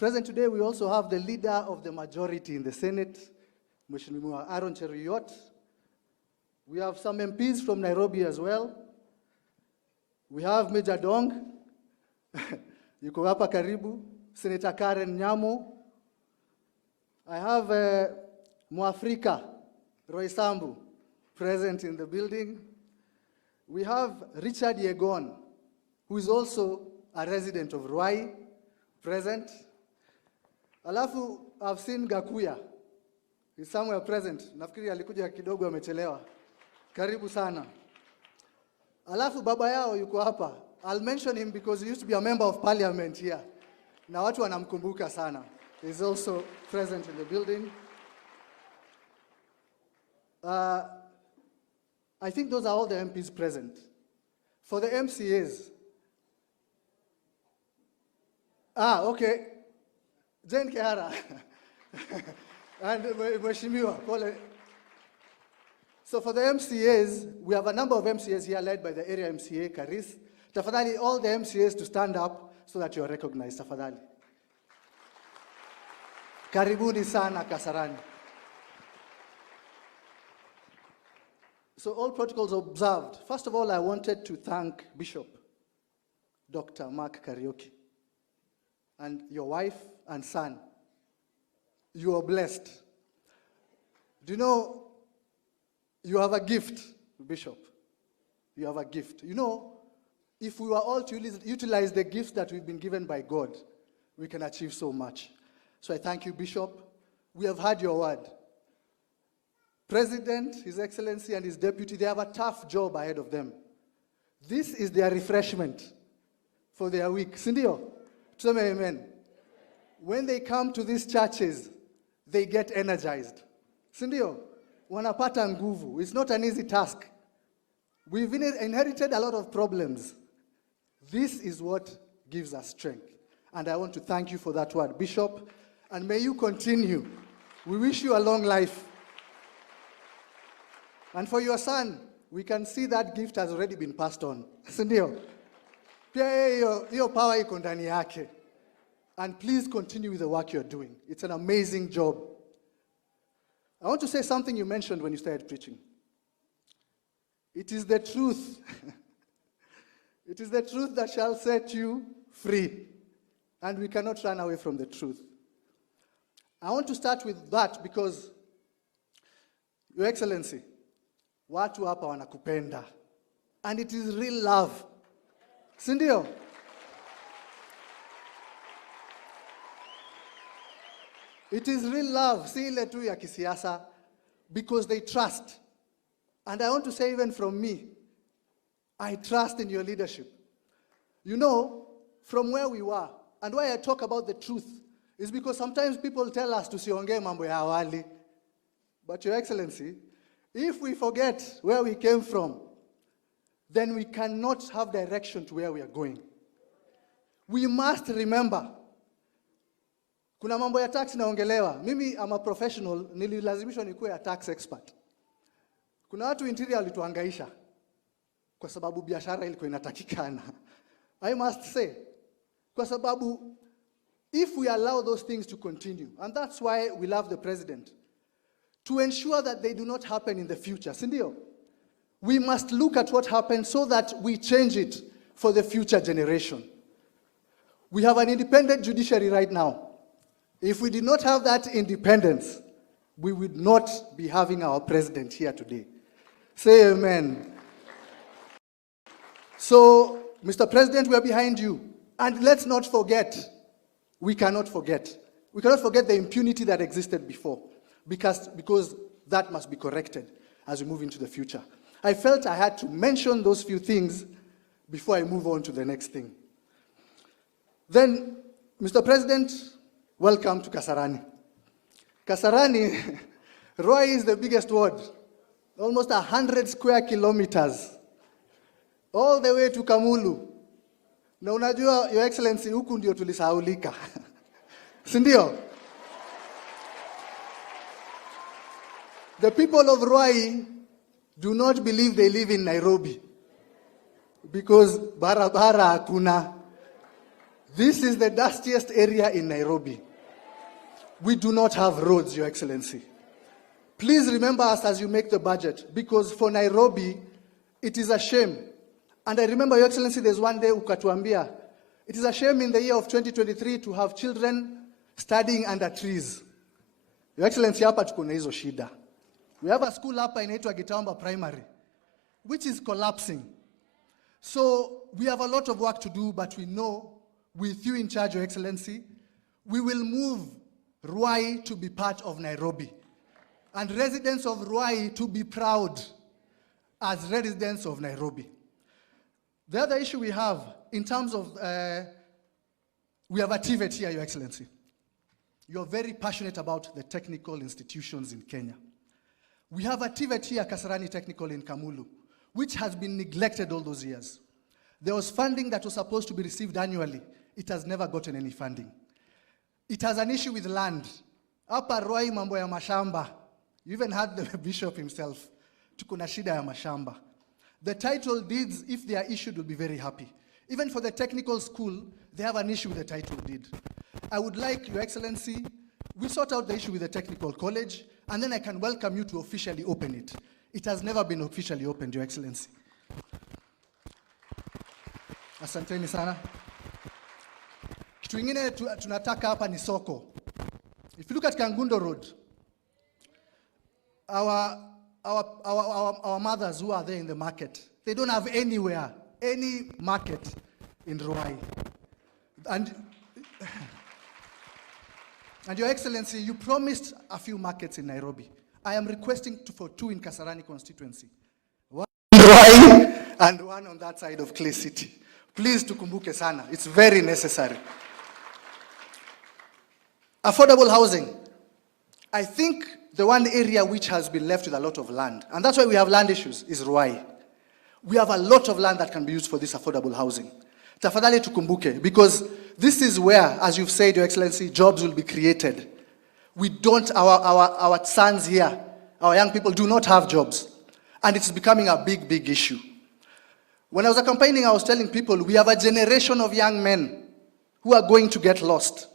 Present today, we also have the leader of the majority in the Senate, Mheshimiwa Aaron Cheruiyot. We have some MPs from Nairobi as well. We have Major Dong, yuko hapa karibu, Senator Karen Nyamo. I have Mwafrika, Roy Sambu, present in the building. We have Richard Yegon, who is also a resident of Ruai, present. Alafu, I've seen Gakuya. He's somewhere present. Nafikiri alikuja kidogo amechelewa. Karibu sana. Alafu baba yao yuko hapa. I'll mention him because he used to be a member of parliament here. Na watu wanamkumbuka sana. He's also present in the building. I think those are all the MPs present. For the MCAs. Okay. Jane Kehara. And Mheshimiwa, Pole. So for the MCAs, we have a number of MCAs here led by the area MCA, Karis. Tafadhali, all the MCAs to stand up so that you are recognized, tafadhali. Karibuni sana Kasarani. So all protocols observed. First of all, I wanted to thank Bishop Dr. Mark Karauri and your wife and son. You are blessed. Do you know, you have a gift, Bishop. You have a gift. You know, if we were all to utilize the gifts that we've been given by God, we can achieve so much. So I thank you, Bishop. We have heard your word. President, His Excellency, and his deputy, they have a tough job ahead of them. This is their refreshment for their week. Sindio? Tuseme amen. When they come to these churches, they get energized. Sindio? Wanapata nguvu. It's not an easy task. We've inherited a lot of problems. This is what gives us strength. And I want to thank you for that word, Bishop. And may you continue. We wish you a long life. And for your son, we can see that gift has already been passed on. Sindio? Pia hiyo power iko ndani yake. And please continue with the work you're doing. It's an amazing job. I want to say something you mentioned when you started preaching. It is the truth. It is the truth that shall set you free. And we cannot run away from the truth. I want to start with that because, Your Excellency, watu hapa wanakupenda. And it is real love. Sindio? It is real love, si ile tu ya kisiasa, because they trust. And I want to say even from me, I trust in your leadership. You know, from where we were, and why I talk about the truth, is because sometimes people tell us to tusiongee mambo ya awali. But Your Excellency, if we forget where we came from, then we cannot have direction to where we are going. We must remember, kuna mambo ya tax naongelewa. Mimi am a professional, nililazimishwa nikuwe a tax expert. Kuna watu interior walituhangaisha kwa sababu biashara ilikuwa inatakikana. I must say, kwa sababu if we allow those things to continue, and that's why we love the president, to ensure that they do not happen in the future. Sindio? We must look at what happened so that we change it for the future generation. We have an independent judiciary right now. If we did not have that independence, we would not be having our president here today. Say amen. So, Mr. President, we are behind you. And let's not forget, we cannot forget the impunity that existed before, because that must be corrected as we move into the future. I felt I had to mention those few things before I move on to the next thing. Then, Mr. President, welcome to Kasarani. Kasarani, Ruai is the biggest ward, almost 100 square kilometers, all the way to Kamulu. Na unajua, Your Excellency, huku ndio tulisahaulika. Sindio? The people of Ruai do not believe they live in Nairobi because barabara hakuna. This is the dustiest area in Nairobi. We do not have roads, Your Excellency. Please remember us as you make the budget, because for Nairobi, it is a shame. And I remember, Your Excellency, there's one day ukatuambia, it is a shame in the year of 2023 to have children studying under trees. Your Excellency, hapa tuko na hizo shida. We have a school hapa inaitwa Gitamba Primary, which is collapsing. So we have a lot of work to do, but we know with you in charge, Your Excellency, we will move Ruai to be part of Nairobi. And residents of Ruai to be proud as residents of Nairobi. The other issue we have in terms of, we have a TVET here, Your Excellency. You're very passionate about the technical institutions in Kenya. We have a TVET here, Kasarani Technical in Kamulu, which has been neglected all those years. There was funding that was supposed to be received annually. It has never gotten any funding. It has an issue with land. Hapa Ruai mambo ya mashamba. You even had the bishop himself. Tuko na shida ya mashamba. The title deeds, if they are issued, will be very happy. Even for the technical school, they have an issue with the title deed. I would like, Your Excellency, we sort out the issue with the technical college, and then I can welcome you to officially open it. It has never been officially opened, Your Excellency. Asanteni sana. Kitu ingine tunataka hapa ni soko. If you look at Kangundo Road, our mothers who are there in the market, they don't have anywhere, any market in Ruai. And Your Excellency, you promised a few markets in Nairobi. I am requesting for 2 in Kasarani constituency. 1 in Ruai and 1 on that side of Clay City. Please tukumbuke sana. It's very necessary. Affordable housing. I think the one area which has been left with a lot of land, and that's why we have land issues, is Ruai. We have a lot of land that can be used for this affordable housing. Tafadhali tukumbuke, because this is where, as you've said, Your Excellency, jobs will be created. We don't, our sons here, our young people do not have jobs. And it's becoming a big, big issue. When I was campaigning, I was telling people, we have a generation of young men who are going to get lost.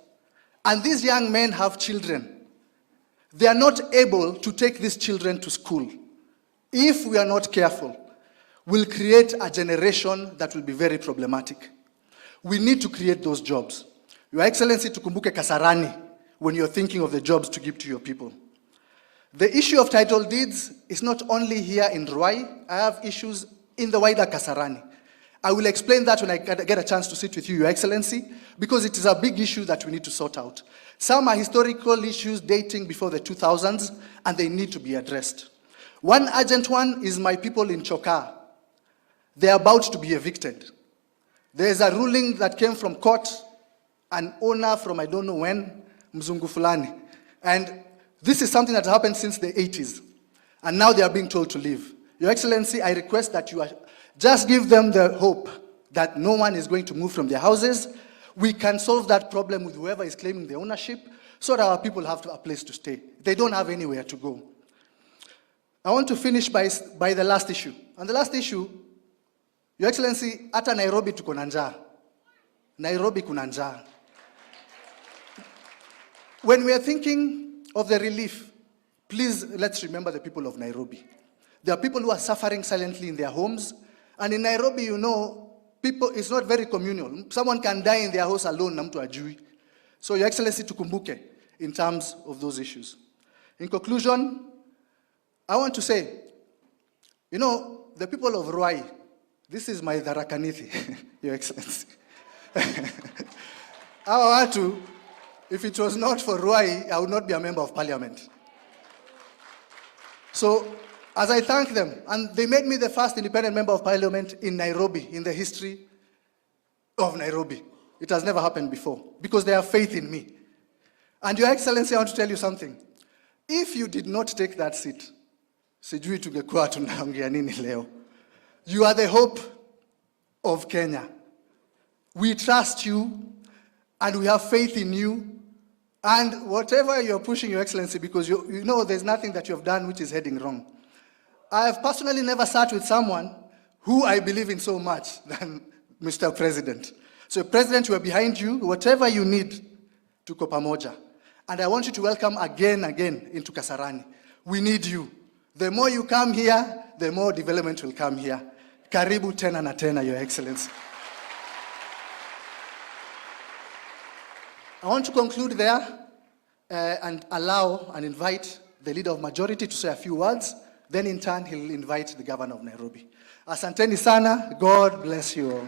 And these young men have children. They are not able to take these children to school. If we are not careful, we'll create a generation that will be very problematic. We need to create those jobs. Your Excellency, tukumbuke Kasarani when you're thinking of the jobs to give to your people. The issue of title deeds is not only here in Ruai. I have issues in the wider Kasarani. I will explain that when I get a chance to sit with you, Your Excellency, because it is a big issue that we need to sort out. Some are historical issues dating before the 2000s, and they need to be addressed. One urgent one is my people in Chokaa. They're about to be evicted. There's a ruling that came from court, an owner from I don't know when, Mzungu Fulani. And this is something that happened since the 80s. And now they are being told to leave. Your Excellency, I request that you just give them the hope that no one is going to move from their houses. We can solve that problem with whoever is claiming the ownership, so that our people have a place to stay. They don't have anywhere to go. I want to finish by the last issue. And the last issue, Your Excellency, hata Nairobi tuko na njaa. Nairobi kuna njaa. When we are thinking of the relief, please let's remember the people of Nairobi. There are people who are suffering silently in their homes. And in Nairobi, you know, people, it's not very communal. Someone can die in their house alone, na mtu ajui. So, Your Excellency, tukumbuke in terms of those issues. In conclusion, I want to say, you know, the people of Ruai, this is my Dharakanithi, Your Excellency. I want to, if it was not for Ruai, I would not be a member of parliament. So, as I thank them, and they made me the first independent member of parliament in Nairobi, in the history of Nairobi. It has never happened before, because they have faith in me. And Your Excellency, I want to tell you something. If you did not take that seat, sijui tungekuwa tunaongea nini leo. You are the hope of Kenya. We trust you, and we have faith in you. And whatever you're pushing, Your Excellency, because you know there's nothing that you have done which is heading wrong. I have personally never sat with someone who I believe in so much than Mr. President. So President, we are behind you. Whatever you need, tuko pamoja. And I want you to welcome again into Kasarani. We need you. The more you come here, the more development will come here. Karibu tena na tena, Your Excellency. I want to conclude there and allow and invite the Leader of Majority to say a few words. Then in turn, he'll invite the Governor of Nairobi. Asanteni sana. God bless you all.